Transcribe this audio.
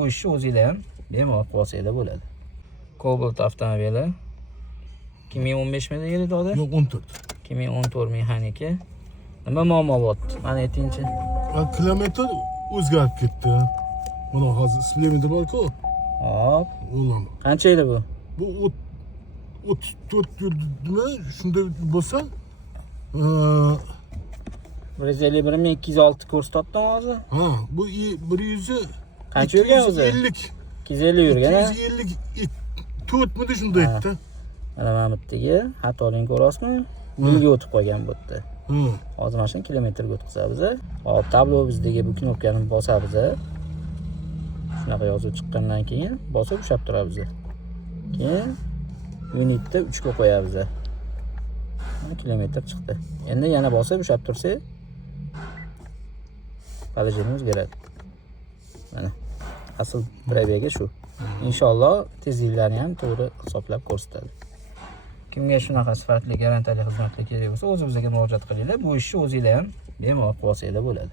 bu ishni o'zinglar ham bemalol qilib olsanglar bo'ladi. Cobalt avtomobili 2015 mi dedi doda? Yo'q, 14. 2014 mexaniki. Nima muammo bo'pti? Mana aytingchi. Kilometr o'zgarib ketdi. Mana hozir speedometer bor-ku. Hop. Ulan. Qancha edi bu? Bu 34 yurdimi? Shunday bo'lsa, 151 ko'rsatyapti hozir. ha, bu 100 Qancha yurgan o'zi? 250 yurgan. 254 midi shunday aytdi. Mana mana bu yerdagi xatolikni ko'rasizmi? Nolga o'tib qolgan bu yerda. Hozir mana shuni kilometrga o'tkazamiz. Hop, tablobimizdagi bu knopkani bosamiz. Shunaqa yozuv chiqqandan keyin bosib ushlab turamiz. Keyin unitni 3 ga qo'yamiz. Kilometr chiqdi. Endi yana bosib ushlab tursak, poложение o'zgaradi. Mana asl probegi shu. Inshaalloh tezliklarni ham to'g'ri hisoblab ko'rsatadi. Kimga shunaqa sifatli garantiyali xizmatlar kerak bo'lsa, o'zimizga murojaat qilinglar. Bu ishni o'zingizlar ham bemalol qilib olsanglar bo'ladi.